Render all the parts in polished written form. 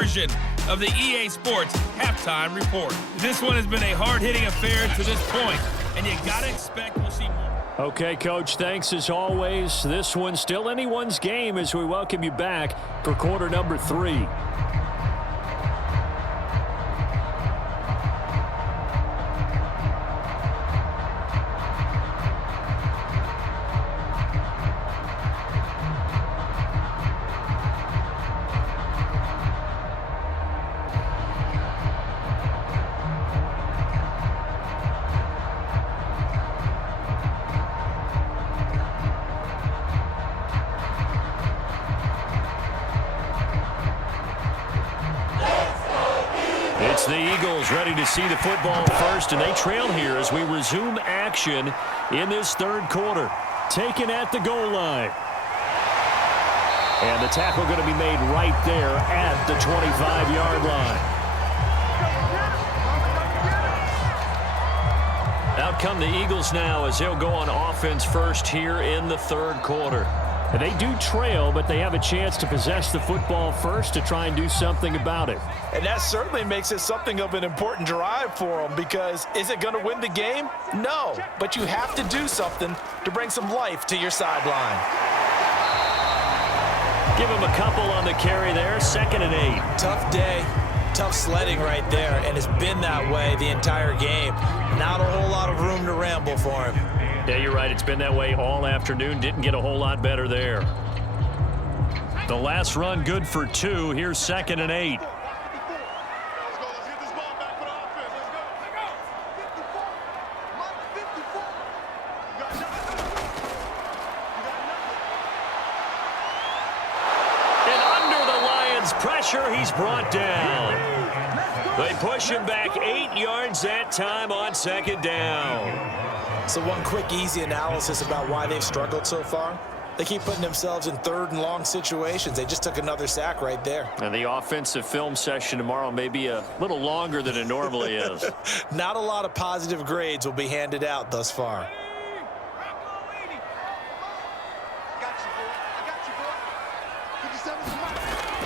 version of the EA Sports Halftime Report. This one has been a hard-hitting affair to this point, and you got to expect we'll see more. Okay, Coach, thanks as always. This one's still anyone's game as we welcome you back for quarter number 3. It's the Eagles ready to see the football first, and they trail here as we resume action in this third quarter. Taken at the goal line. And the tackle going to be made right there at the 25-yard line. Out come the Eagles now as they'll go on offense first here in the third quarter. And they do trail, but they have a chance to possess the football first to try and do something about it. And that certainly makes it something of an important drive for them, because is it going to win the game? No, but you have to do something to bring some life to your sideline. Give him a couple on the carry there, 2nd and 8. Tough day, tough sledding right there, and it's been that way the entire game. Not a whole lot of room to ramble for him. Yeah, you're right. It's been that way all afternoon. Didn't get a whole lot better there. The last run good for 2. Here's 2nd and 8. And under the Lions' pressure, he's brought down. They push him back 8 yards that time on 2nd down. So one quick, easy analysis about why they've struggled so far. They keep putting themselves in 3rd and long situations. They just took another sack right there. And the offensive film session tomorrow may be a little longer than it normally is. Not a lot of positive grades will be handed out thus far.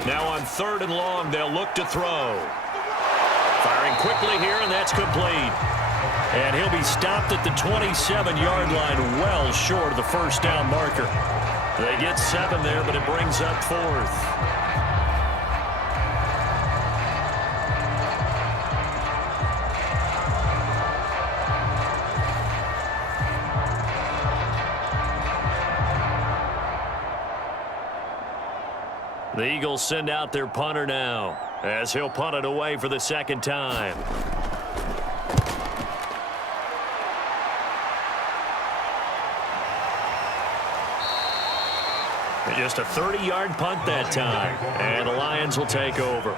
Now on 3rd and long, they'll look to throw. Firing quickly here, and that's complete. And he'll be stopped at the 27-yard line, well short of the first down marker. They get 7 there, but it brings up 4th. The Eagles send out their punter now, as he'll punt it away for the 2nd time. Just a 30-yard punt that time, and the Lions will take over.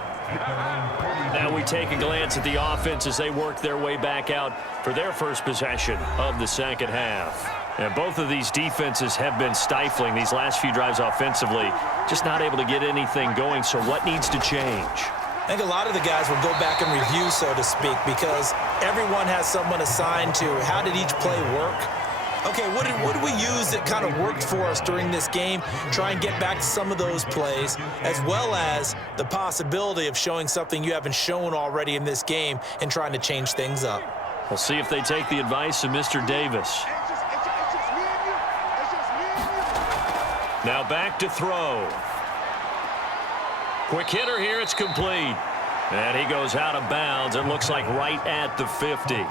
Now we take a glance at the offense as they work their way back out for their first possession of the second half. And both of these defenses have been stifling these last few drives offensively, just not able to get anything going. So what needs to change? I think a lot of the guys will go back and review, so to speak, because everyone has someone assigned to how did each play work. Okay, what did we use that kind of worked for us during this game? Try and get back to some of those plays, as well as the possibility of showing something you haven't shown already in this game and trying to change things up. We'll see if they take the advice of Mr. Davis. Now back to throw. Quick hitter here, it's complete. And he goes out of bounds. It looks like right at the 50.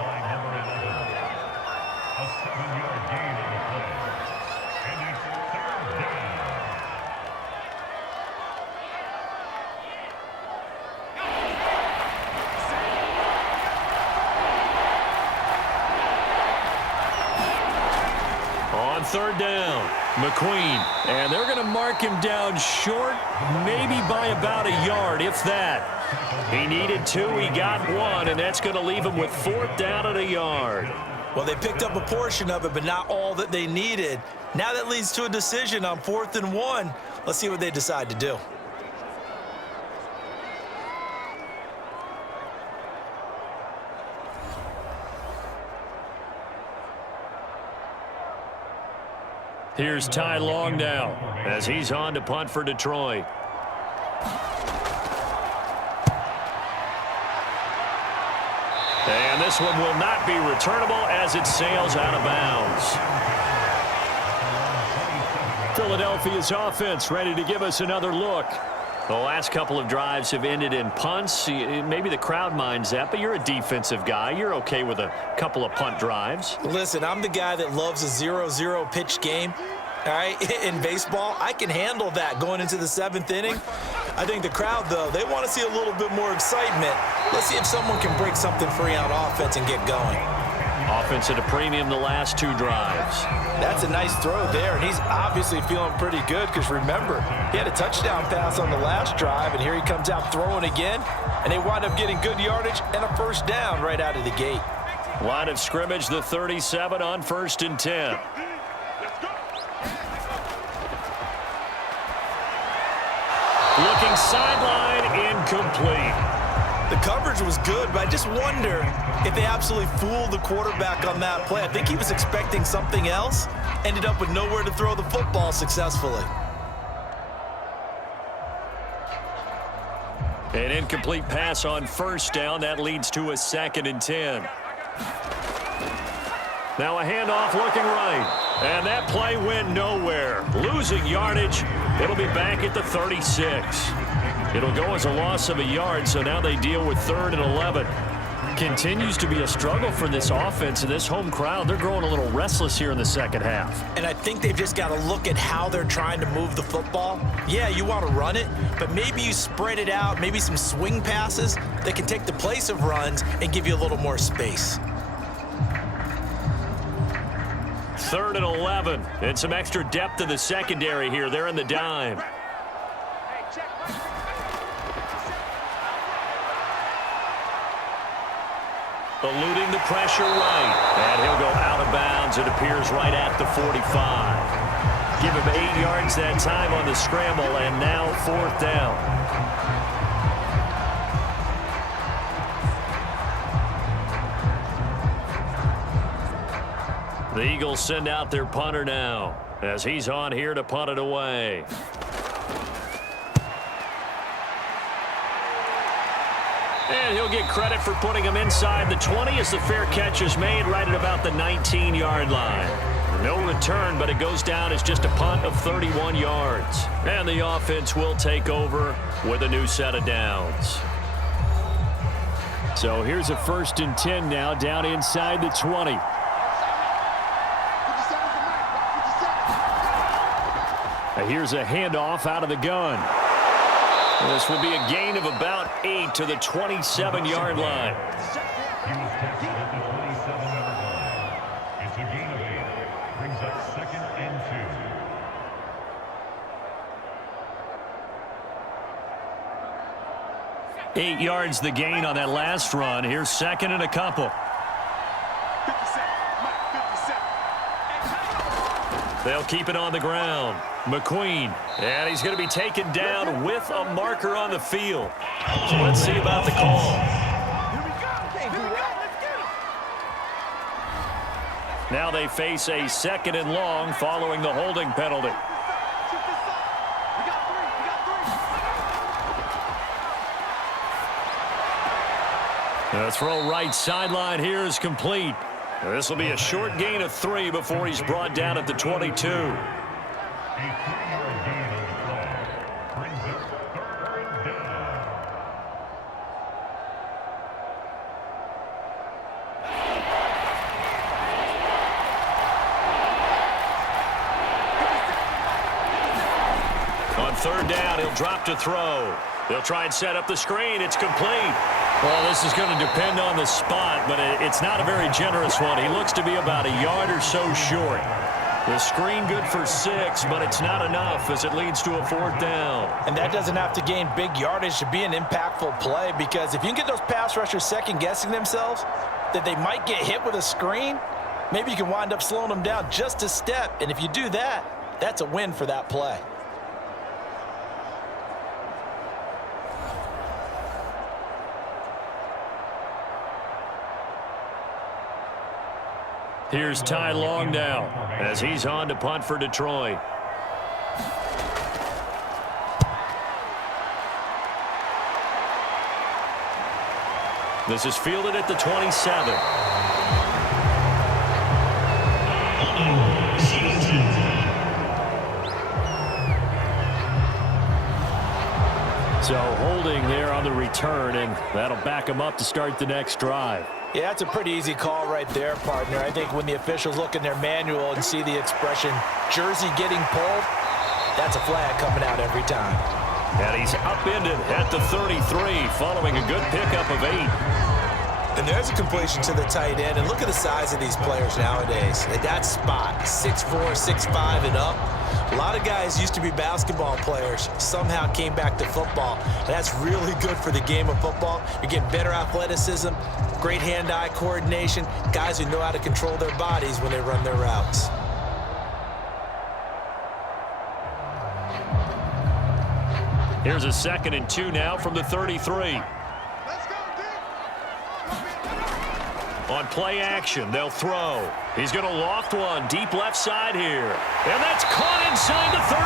On 3rd down, McQueen, and they're going to mark him down short, maybe by about a yard, if that. He needed 2, he got 1, and that's going to leave him with 4th down at a yard. Well, they picked up a portion of it, but not all that they needed. Now that leads to a decision on 4th and 1. Let's see what they decide to do. Here's Ty Long now as he's on to punt for Detroit. this one will not be returnable as it sails out of bounds. Philadelphia's offense ready to give us another look. The last couple of drives have ended in punts. Maybe the crowd minds that, but you're a defensive guy. You're okay with a couple of punt drives. Listen, I'm the guy that loves a 0-0 pitch game. All right, in baseball, I can handle that going into the 7th inning. I think the crowd, though, they want to see a little bit more excitement. Let's see if someone can break something free on offense and get going. Offense at a premium the last 2 drives. That's a nice throw there, and he's obviously feeling pretty good because, remember, he had a touchdown pass on the last drive, and here he comes out throwing again, and they wind up getting good yardage and a first down right out of the gate. Line of scrimmage, the 37 on 1st and 10. Looking sideline, incomplete. The coverage was good, but I just wonder if they absolutely fooled the quarterback on that play. I think he was expecting something else, ended up with nowhere to throw the football successfully. An incomplete pass on 1st down. That leads to a 2nd and 10. Now a handoff looking right. And that play went nowhere. Losing yardage. It'll be back at the 36. It'll go as a loss of a yard, so now they deal with 3rd and 11. Continues to be a struggle for this offense and this home crowd. They're growing a little restless here in the second half. And I think they've just got to look at how they're trying to move the football. Yeah, you want to run it, but maybe you spread it out, maybe some swing passes that can take the place of runs and give you a little more space. 3rd and 11, and some extra depth in the secondary here. They're in the dime. Eluding the pressure right, and he'll go out of bounds. It appears right at the 45. Give him 8 yards that time on the scramble, and now 4th down. The Eagles send out their punter now as he's on here to punt it away. And he'll get credit for putting him inside the 20 as the fair catch is made right at about the 19-yard line. No return, but it goes down as just a punt of 31 yards. And the offense will take over with a new set of downs. So here's a 1st and 10 now down inside the 20. Here's a handoff out of the gun. This will be a gain of about 8 to the 27-yard line. It's a gain of 8. Brings up 2nd and 2. 8 yards the gain on that last run. Here's 2nd and a couple. They'll keep it on the ground. McQueen, and he's going to be taken down with a marker on the field. So let's see about the call. Now they face a 2nd and long following the holding penalty. The throw right sideline here is complete. This will be a short gain of 3 before he's brought down at the 22. A 3-yard gain on the play. Brings up 3rd down. On 3rd down, he'll drop to throw. They'll try and set up the screen. It's complete. Well, this is going to depend on the spot, but it's not a very generous one. He looks to be about a yard or so short. The screen good for 6, but it's not enough as it leads to a 4th down. And that doesn't have to gain big yardage to be an impactful play, because if you can get those pass rushers second-guessing themselves that they might get hit with a screen, maybe you can wind up slowing them down just a step. And if you do that, that's a win for that play. Here's Ty Long now as he's on to punt for Detroit. This is fielded at the 27. So holding there on the return, and that'll back them up to start the next drive. Yeah, that's a pretty easy call right there, partner. I think when the officials look in their manual and see the expression jersey getting pulled, that's a flag coming out every time. And he's upended at the 33 following a good pickup of 8. And there's a completion to the tight end. And look at the size of these players nowadays. At that spot, 6'4", 6'5", and up. A lot of guys used to be basketball players, somehow came back to football. And that's really good for the game of football. You're getting better athleticism, great hand-eye coordination, guys who know how to control their bodies when they run their routes. Here's a 2nd and 2 now from the 33. On play action, they'll throw. He's going to loft one deep left side here. And that's caught inside the 35.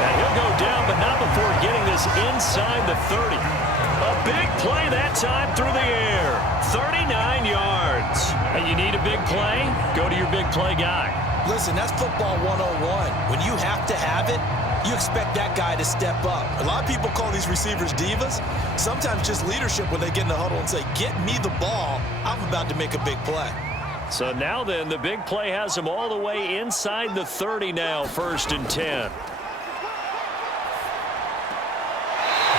And he'll go down, but not before getting this inside the 30. A big play that time through the air. 39 yards. And you need a big play? Go to your big play guy. Listen, that's football 101. When you have to have it, you expect that guy to step up. A lot of people call these receivers divas. Sometimes just leadership when they get in the huddle and say, get me the ball. I'm about to make a big play. So now then, the big play has him all the way inside the 30 now, 1st and 10.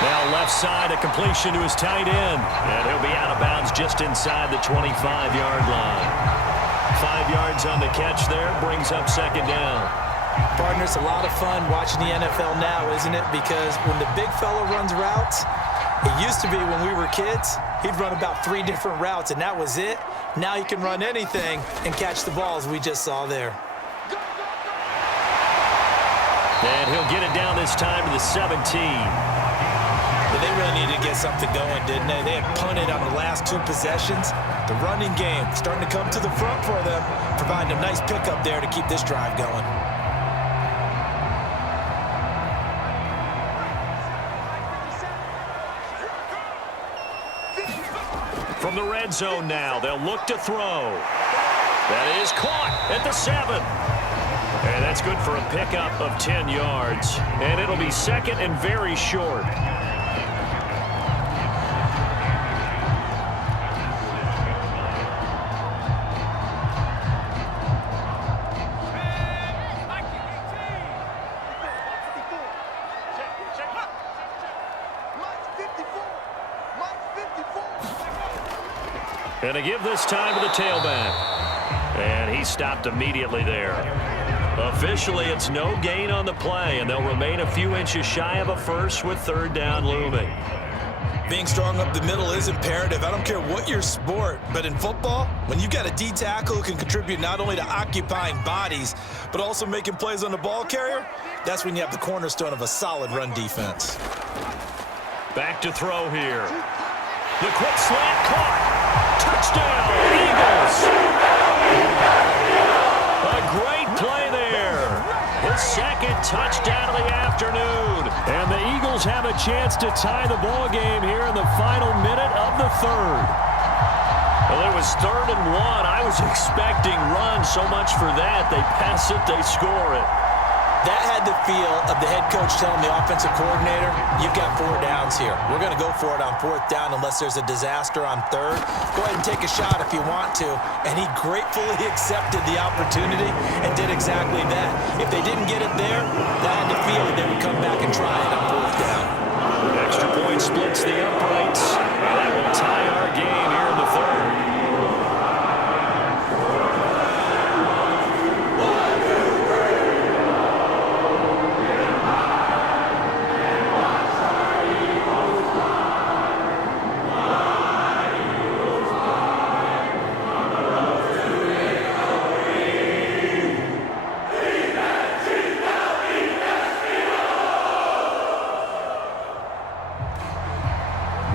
Now left side, a completion to his tight end. And he'll be out of bounds just inside the 25-yard line. 5 yards on the catch there, brings up 2nd down. Partner, it's a lot of fun watching the NFL now, isn't it? Because when the big fella runs routes, it used to be when we were kids, he'd run about 3 different routes, and that was it. Now he can run anything and catch the balls we just saw there. And he'll get it down this time to the 17. But they really needed to get something going, didn't they? They had punted on the last 2 possessions. The running game starting to come to the front for them, providing a nice pickup there to keep this drive going. From the red zone now, they'll look to throw. That is caught at the 7. And that's good for a pickup of 10 yards. And it'll be 2nd and very short. And a give this time to the tailback. And he stopped immediately there. Officially, it's no gain on the play, and they'll remain a few inches shy of a first with 3rd down looming. Being strong up the middle is imperative. I don't care what your sport, but in football, when you've got a D tackle who can contribute not only to occupying bodies, but also making plays on the ball carrier, that's when you have the cornerstone of a solid run defense. Back to throw here. The quick slant caught. Touchdown, Eagles. A great play there. His 2nd touchdown of the afternoon. And the Eagles have a chance to tie the ball game here in the final minute of the 3rd. Well, it was 3rd and 1. I was expecting run, so much for that. They pass it, they score it. That had the feel of the head coach telling the offensive coordinator, you've got 4 downs here. We're going to go for it on 4th down unless there's a disaster on 3rd. Go ahead and take a shot if you want to. And he gratefully accepted the opportunity and did exactly that. If they didn't get it there, that had the feel that they would come back and try it on 4th down. Extra point splits the uprights. And that will tie our game here in the 3rd.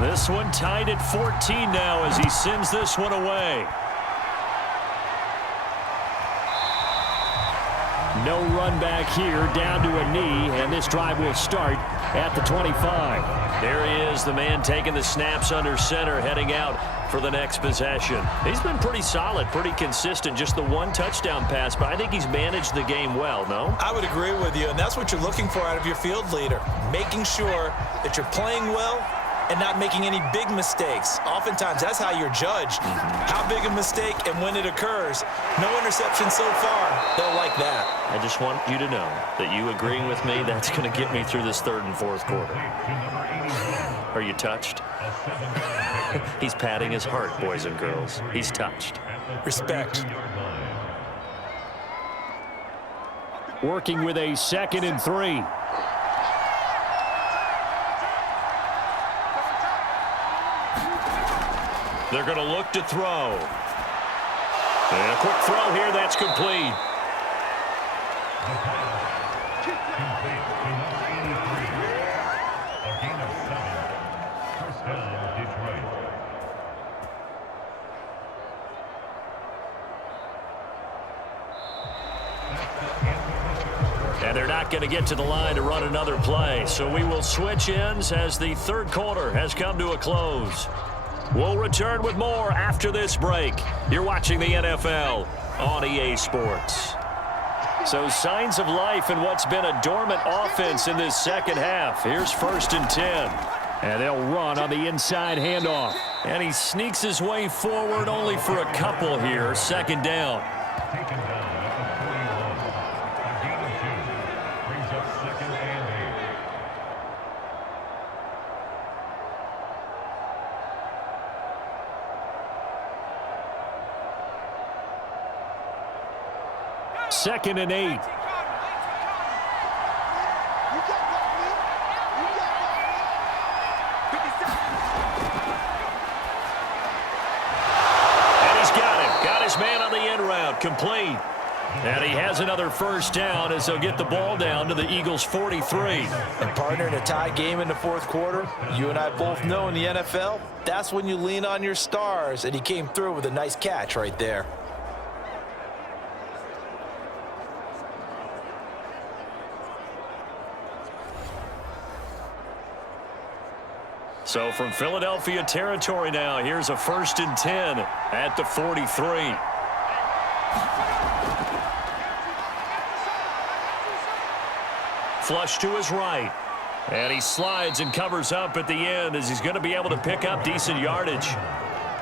This one tied at 14 now as he sends this one away. No run back here, down to a knee, and this drive will start at the 25. There he as the man taking the snaps under center heading out for the next possession. He's been pretty solid, pretty consistent, just the one touchdown pass, but I think he's managed the game well, no? I would agree with you, and that's what you're looking for out of your field leader, making sure that you're playing well and not making any big mistakes. Oftentimes, that's how you're judged. How big a mistake and when it occurs. No interception so far. They'll like that. I just want you to know that you agreeing with me, that's going to get me through this third and fourth quarter. Are you touched? He's patting his heart, boys and girls. He's touched. Respect. Working with a 2nd and 3. They're going to look to throw. And a quick throw here, that's complete. And they're not going to get to the line to run another play. So we will switch ends as the third quarter has come to a close. We'll return with more after this break. You're watching the NFL on EA Sports. So signs of life in what's been a dormant offense in this second half. Here's 1st and 10. And they'll run on the inside handoff. And he sneaks his way forward only for a couple here. 2nd down. Taken down at the 41. A gain of 2. Brings up 2nd and 8. 2nd and 8. Man on the end route, complete. And he has another 1st down as they'll get the ball down to the Eagles' 43. And partner, in a tie game in the fourth quarter, you and I both know in the NFL, that's when you lean on your stars, and he came through with a nice catch right there. So from Philadelphia territory now, here's a 1st and 10 at the 43. Flush to his right. And he slides and covers up at the end as he's going to be able to pick up decent yardage.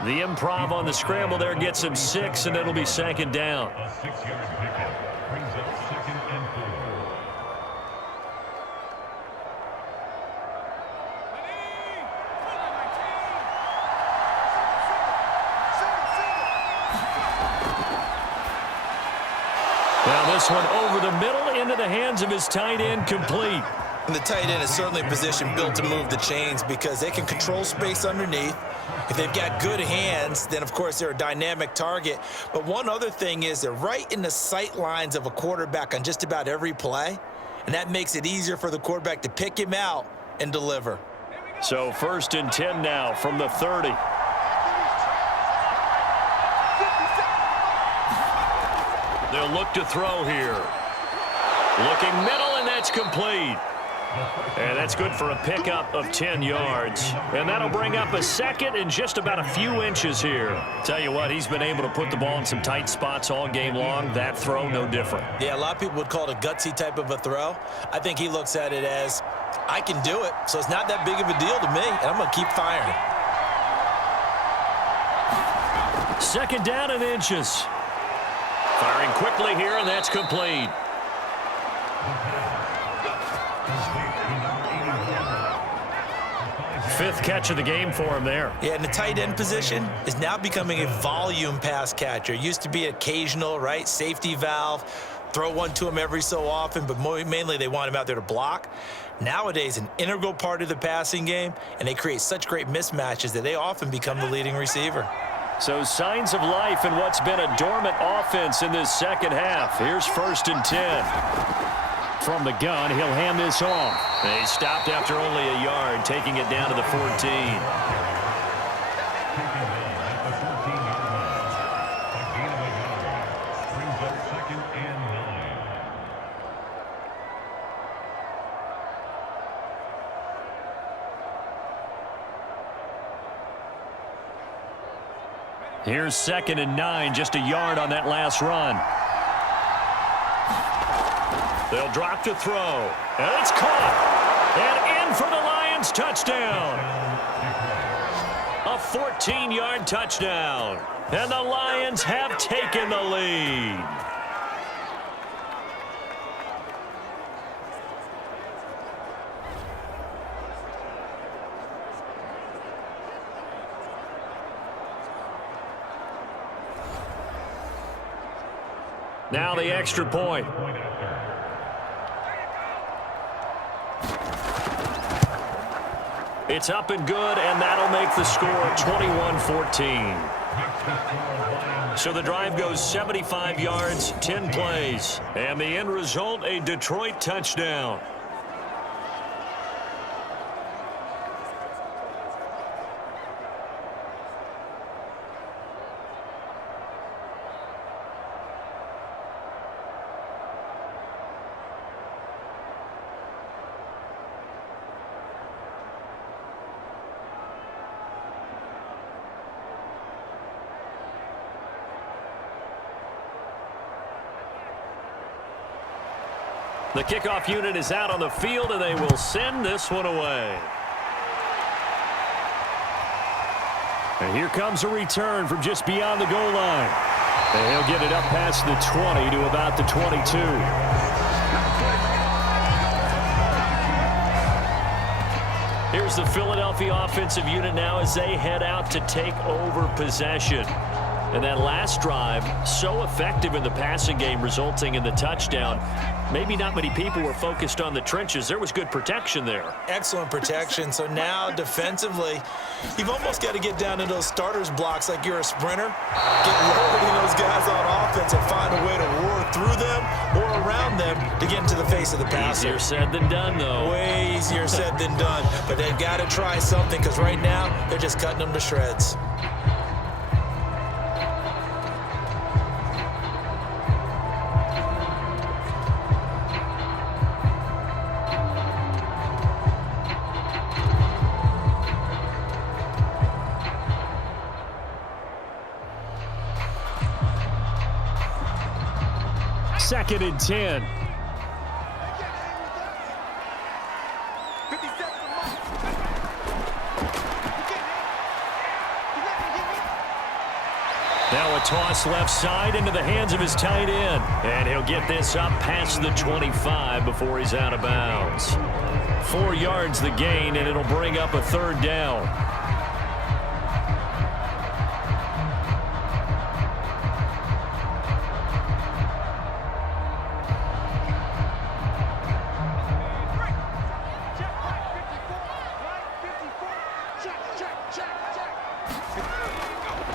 The improv on the scramble there gets him 6, and it'll be 2nd down. A 6-yard pickup brings up 2nd and 4. Now this one over the middle into the hands of his tight end, complete. And the tight end is certainly a position built to move the chains because they can control space underneath. If they've got good hands, then, of course, they're a dynamic target. But one other thing is they're right in the sight lines of a quarterback on just about every play, and that makes it easier for the quarterback to pick him out and deliver. So 1st and 10 now from the 30. They'll look to throw here. Looking middle, and that's complete. And that's good for a pickup of 10 yards. And that'll bring up a 2nd and just about a few inches here. Tell you what, he's been able to put the ball in some tight spots all game long. That throw, no different. Yeah, a lot of people would call it a gutsy type of a throw. I think he looks at it as, I can do it, so it's not that big of a deal to me, and I'm going to keep firing. 2nd down and inches. Firing quickly here, and that's complete. Fifth catch of the game for him there. Yeah, and the tight end position is now becoming a volume pass catcher. Used to be occasional, right? Safety valve, throw one to him every so often, but mainly they want him out there to block. Nowadays, an integral part of the passing game, and they create such great mismatches that they often become the leading receiver. So signs of life in what's been a dormant offense in this second half. Here's 1st and 10. From the gun, he'll hand this off. They stopped after only a yard, taking it down to the 14. Here's 2nd and 9, just a yard on that last run. They'll drop to throw. And it's caught. And in for the Lions touchdown. A 14-yard touchdown. And the Lions have taken the lead. Now the extra point. It's up and good, and that'll make the score 21-14. So the drive goes 75 yards, 10 plays, and the end result, a Detroit touchdown. The kickoff unit is out on the field, and they will send this one away. And here comes a return from just beyond the goal line. And he'll get it up past the 20 to about the 22. Here's the Philadelphia offensive unit now as they head out to take over possession. And that last drive, so effective in the passing game, resulting in the touchdown. Maybe not many people were focused on the trenches. There was good protection there. Excellent protection. So now defensively, you've almost got to get down into those starters blocks like you're a sprinter. Get lowered in those guys on offense and find a way to roar through them or around them to get into the face of the passer. Easier said than done, though. Way easier said than done. But they've got to try something because right now they're just cutting them to shreds. Second and 10. Now a toss left side into the hands of his tight end. And he'll get this up past the 25 before he's out of bounds. 4 yards the gain, and it'll bring up a third down.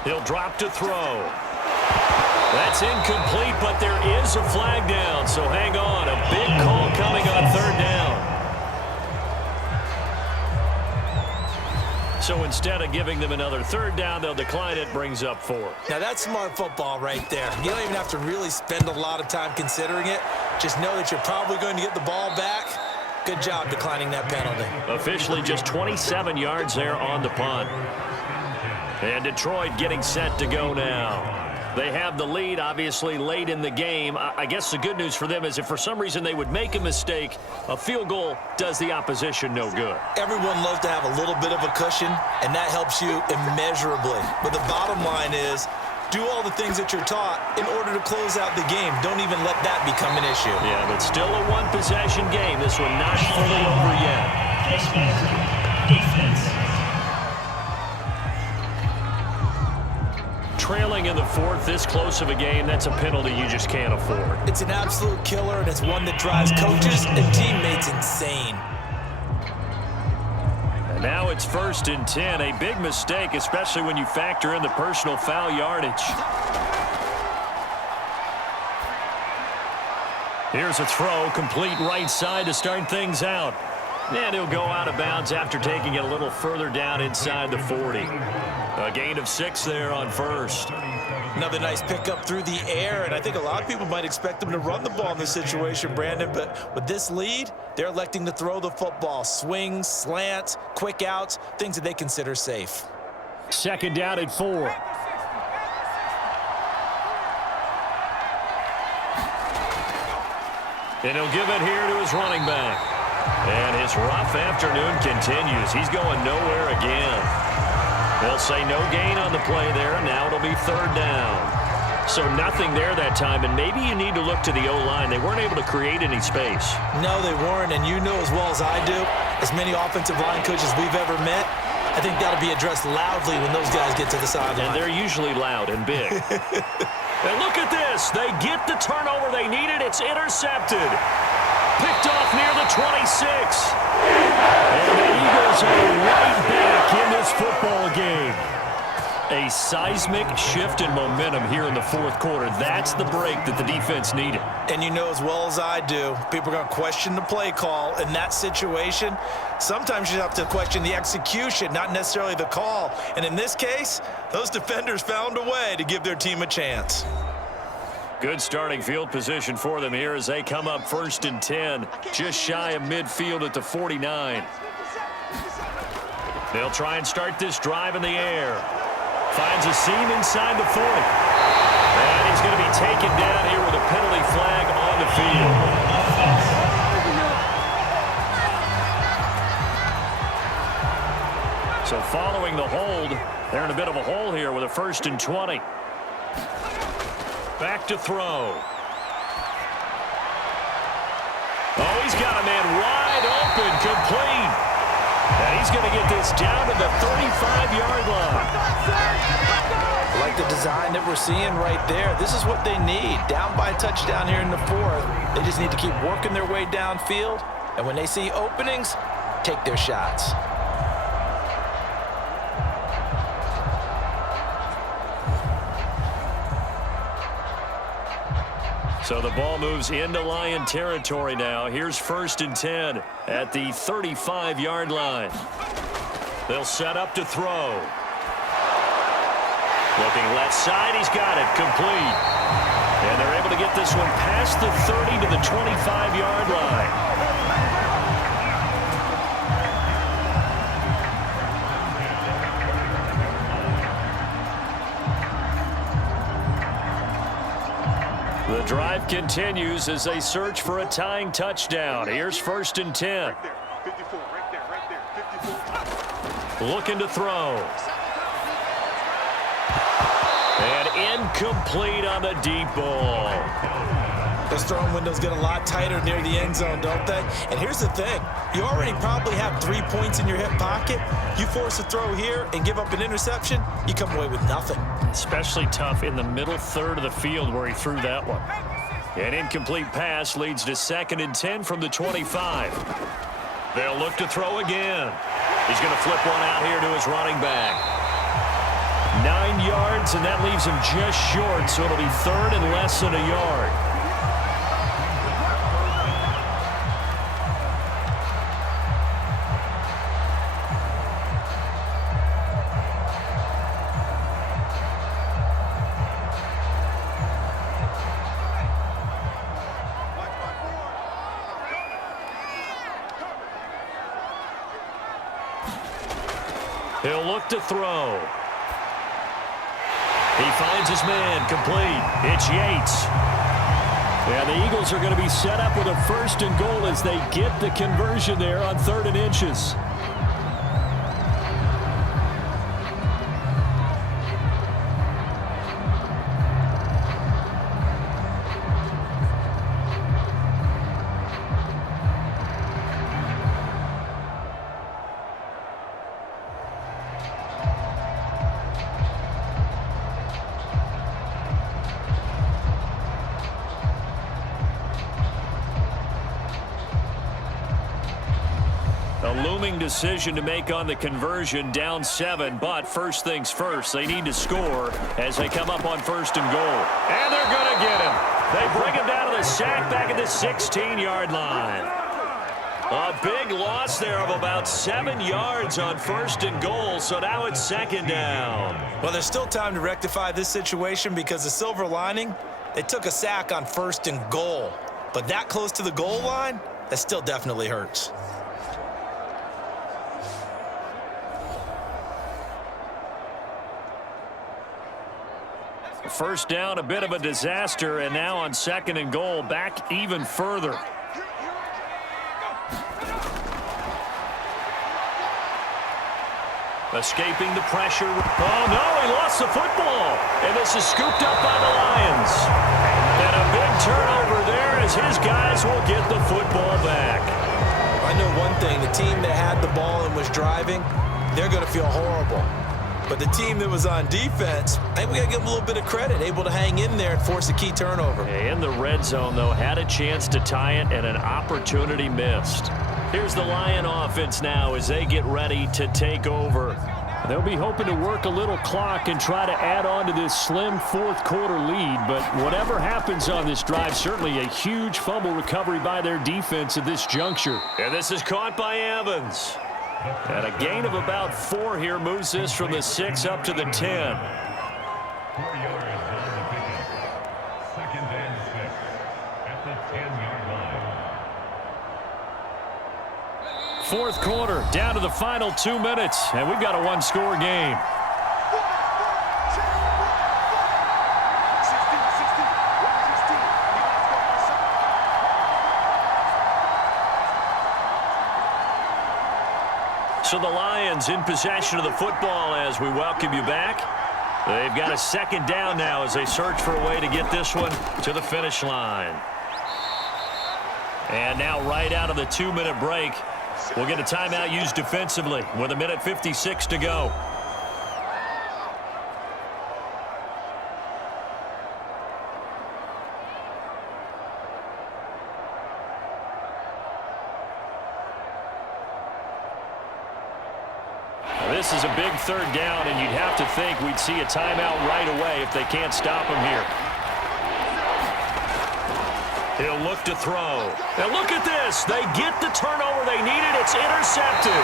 He'll drop to throw. That's incomplete, but there is a flag down, so hang on. A big call coming on third down. So instead of giving them another third down, they'll decline it, brings up 4. Now that's smart football right there. You don't even have to really spend a lot of time considering it. Just know that you're probably going to get the ball back. Good job declining that penalty. Officially just 27 yards there on the punt. And Detroit getting set to go now. They have the lead, obviously, late in the game. I guess the good news for them is if for some reason they would make a mistake, a field goal does the opposition no good. Everyone loves to have a little bit of a cushion, and that helps you immeasurably. But the bottom line is, do all the things that you're taught in order to close out the game. Don't even let that become an issue. Yeah, but still a one-possession game. This one not fully over yet. Trailing in the 4th, this close of a game, that's a penalty you just can't afford. It's an absolute killer, and it's one that drives coaches and teammates insane. And now it's 1st and 10, a big mistake, especially when you factor in the personal foul yardage. Here's a throw, complete right side to start things out. And he'll go out of bounds after taking it a little further down inside the 40. A gain of 6 there on 1st. Another nice pickup through the air, and I think a lot of people might expect them to run the ball in this situation, Brandon, but with this lead, they're electing to throw the football. Swings, slants, quick outs, things that they consider safe. 2nd down and 4. And he'll give it here to his running back. And his rough afternoon continues. He's going nowhere again. They'll say no gain on the play there. Now it'll be third down. So nothing there that time, and maybe you need to look to the O-line. They weren't able to create any space. No, they weren't, and you know as well as I do, as many offensive line coaches we've ever met, I think that'll be addressed loudly when those guys get to the sideline. And they're usually loud and big. And look at this. They get the turnover they needed. It's intercepted. Picked off near the 26. And the Eagles are right back in this football game. A seismic shift in momentum here in the fourth quarter. That's the break that the defense needed. And you know as well as I do, people are going to question the play call in that situation. Sometimes you have to question the execution, not necessarily the call. And in this case, those defenders found a way to give their team a chance. Good starting field position for them here as they come up 1st and 10, just shy of midfield at the 49. They'll try and start this drive in the air. Finds a seam inside the 40. And he's going to be taken down here with a penalty flag on the field. So following the hold, they're in a bit of a hole here with a 1st and 20. Back to throw. Oh, he's got a man wide open, complete. And he's going to get this down to the 35-yard line. I like the design that we're seeing right there. This is what they need. Down by a touchdown here in the fourth. They just need to keep working their way downfield. And when they see openings, take their shots. So the ball moves into Lion territory now. Here's 1st and 10 at the 35-yard line. They'll set up to throw. Looking left side, he's got it, complete. And they're able to get this one past the 30 to the 25-yard line. The drive continues as they search for a tying touchdown. Here's 1st and 10. Looking to throw. And incomplete on the deep ball. Those throwing windows get a lot tighter near the end zone, don't they? And here's the thing. You already probably have 3 points in your hip pocket. You force a throw here and give up an interception, you come away with nothing. Especially tough in the middle third of the field where he threw that one. An incomplete pass leads to 2nd and 10 from the 25. They'll look to throw again. He's going to flip one out here to his running back. 9 yards, and that leaves him just short, so it'll be 3rd and less than a yard. He'll look to throw. He finds his man, complete. It's Yates. And the Eagles are going to be set up with a 1st and goal as they get the conversion there on 3rd and inches. A looming decision to make on the conversion, down 7, but first things first, they need to score as they come up on 1st and goal. And they're going to get him. They bring him down to the sack back at the 16-yard line. A big loss there of about 7 yards on 1st and goal, so now it's 2nd down. Well, there's still time to rectify this situation because the silver lining, they took a sack on 1st and goal. But that close to the goal line, that still definitely hurts. First down, a bit of a disaster, and now on 2nd and goal, back even further. Escaping the pressure. Oh, no, he lost the football. And this is scooped up by the Lions. And a big turnover there as his guys will get the football back. I know one thing. The team that had the ball and was driving, they're going to feel horrible. But the team that was on defense, I think we got to give them a little bit of credit, able to hang in there and force a key turnover. In the red zone, though, had a chance to tie it and an opportunity missed. Here's the Lion offense now as they get ready to take over. They'll be hoping to work a little clock and try to add on to this slim fourth-quarter lead. But whatever happens on this drive, certainly a huge fumble recovery by their defense at this juncture. And this is caught by Evans. And a gain of about 4 here moves this from the 6 up to the 10. 4 yards on the pickup. 2nd and 6 at the 10-yard line. Fourth quarter, down to the final 2 minutes, and we've got a one-score game. So the Lions in possession of the football as we welcome you back. They've got a 2nd down now as they search for a way to get this one to the finish line. And now right out of the 2-minute break, we'll get a timeout used defensively with 1:56 to go. This is a big 3rd down, and you'd have to think we'd see a timeout right away if they can't stop him here. He'll look to throw. Now look at this. They get the turnover they needed. It's intercepted.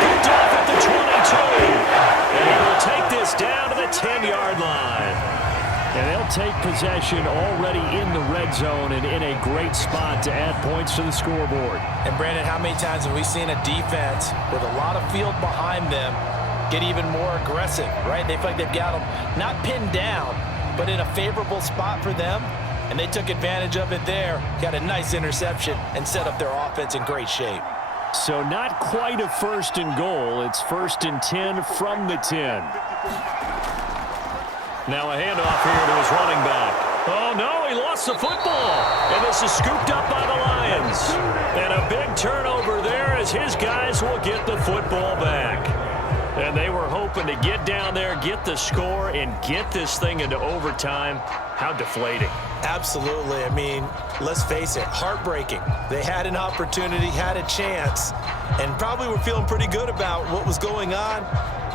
Picked off at the 22. And he will take this down to the 10-yard line. And they'll take possession already in the red zone and in a great spot to add points to the scoreboard. And, Brandon, how many times have we seen a defense with a lot of field behind them get even more aggressive, right? They feel like they've got them not pinned down, but in a favorable spot for them. And they took advantage of it there, got a nice interception, and set up their offense in great shape. So not quite a 1st and goal. It's 1st and 10 from the 10. Now a handoff here to his running back. Oh, no, he lost the football. And this is scooped up by the Lions. And a big turnover there as his guys will get the football back. And they were hoping to get down there, get the score, and get this thing into overtime. How deflating. Absolutely. I mean, let's face it, heartbreaking. They had an opportunity, had a chance, and probably were feeling pretty good about what was going on,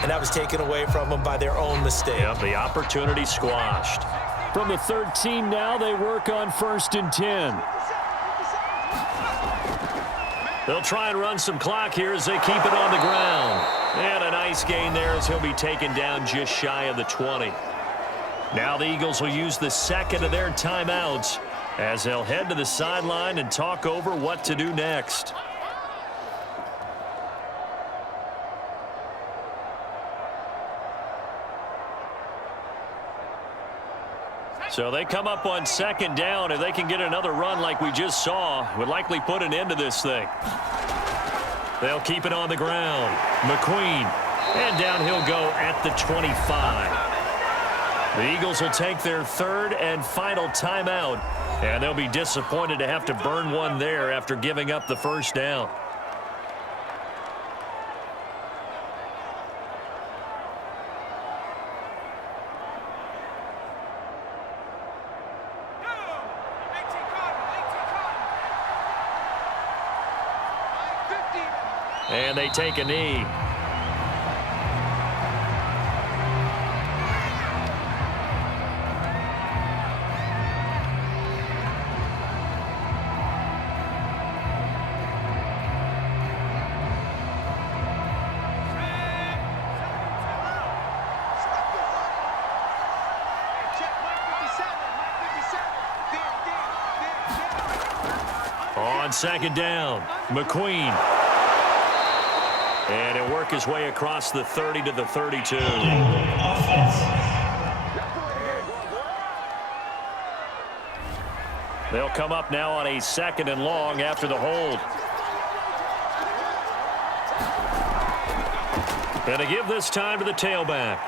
and that was taken away from them by their own mistake. Yep, the opportunity squashed. From the 13 now, they work on 1st and 10. They'll try and run some clock here as they keep it on the ground. And a nice gain there as he'll be taken down just shy of the 20. Now the Eagles will use the 2nd of their timeouts as they'll head to the sideline and talk over what to do next. So they come up on 2nd down. If they can get another run like we just saw, would likely put an end to this thing. They'll keep it on the ground. McQueen. And down he'll go at the 25. The Eagles will take their 3rd and final timeout. And they'll be disappointed to have to burn one there after giving up the 1st down. And they take a knee. On 2nd down, McQueen. And he'll work his way across the 30 to the 32. They'll come up now on a 2nd and long after the hold. And to give this time to the tailback.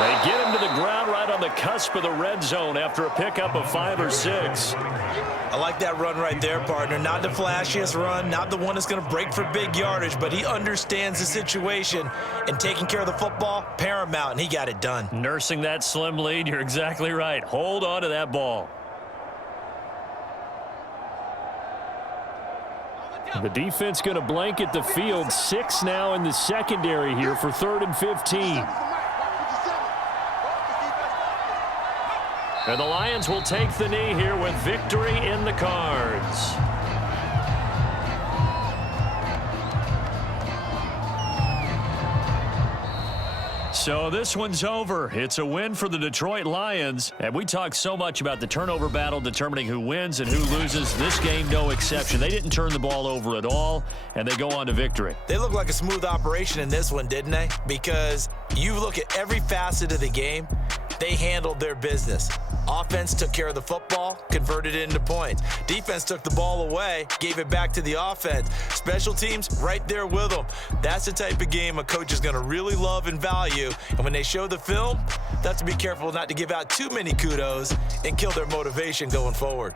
They get him to the ground right on the cusp of the red zone after a pickup of 5 or 6. I like that run right there, partner. Not the flashiest run, not the one that's going to break for big yardage, but he understands the situation, and taking care of the football, paramount, and he got it done. Nursing that slim lead, you're exactly right. Hold on to that ball. The defense going to blanket the field. 6 now in the secondary here for 3rd and 15. And the Lions will take the knee here with victory in the cards. So this one's over. It's a win for the Detroit Lions. And we talked so much about the turnover battle determining who wins and who loses. This game, no exception. They didn't turn the ball over at all, and they go on to victory. They look like a smooth operation in this one, didn't they? Because you look at every facet of the game, they handled their business. Offense took care of the football, converted it into points. Defense took the ball away, gave it back to the offense. Special teams, right there with them. That's the type of game a coach is going to really love and value. And when they show the film, they have to be careful not to give out too many kudos and kill their motivation going forward.